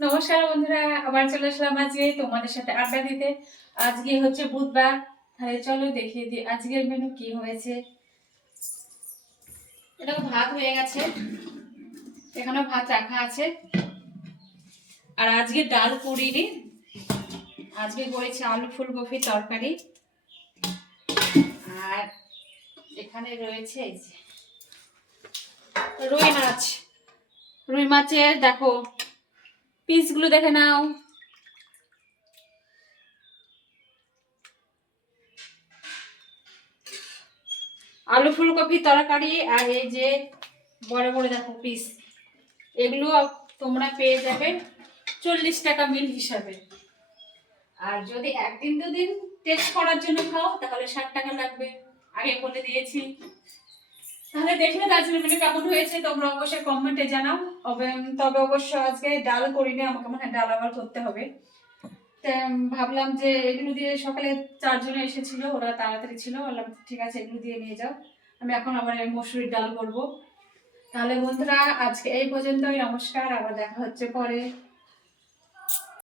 নমস্কার বন্ধুরা, আবার চলে আসলাম আজকে তোমাদের সাথে আড্ডা দিতে। আজকে হচ্ছে বুধবার, তাহলে চলো দেখিয়ে দিই আজকের মেনু কি হয়েছে। এটা ভাত হয়ে গেছে, এখানে ভাত রাখা আছে। আর আজকে ডাল করিনি, আজকে করেছি আলু ফুলকপি তরকারি। আর এখানে রয়েছে এই যে রুই মাছ। রুই মাছের দেখো পিসগুলো দেখে নাও। আলু ফুলকপি তরকারি আর এই যে বড় বড় দেখো পিস, এগুলো তোমরা পেয়ে যাবে 40 টাকা মিল হিসাবে। আর যদি একদিন দুদিন টেস্ট করার জন্য খাও তাহলে 60 টাকা লাগবে, আগে বলে দিয়েছি। তাহলে দেখলে দার্জিলিং মেনু কেমন হয়েছে তোমরা অবশ্যই কমেন্টে জানাও। তবে অবশ্য আজকে ডাল করিনি, আমাকে মনে হয় ডাল আবার করতে হবে। ভাবলাম যে এগুলো দিয়ে সকালে 4 জন এসেছিল, ওরা তাড়াতাড়ি ছিল, বললাম ঠিক আছে এগুলো দিয়ে নিয়ে যাও, আমি এখন আবার মসুরির ডাল করবো। তাহলে বন্ধুরা আজকে এই পর্যন্তই, নমস্কার, আবার দেখা হচ্ছে পরে।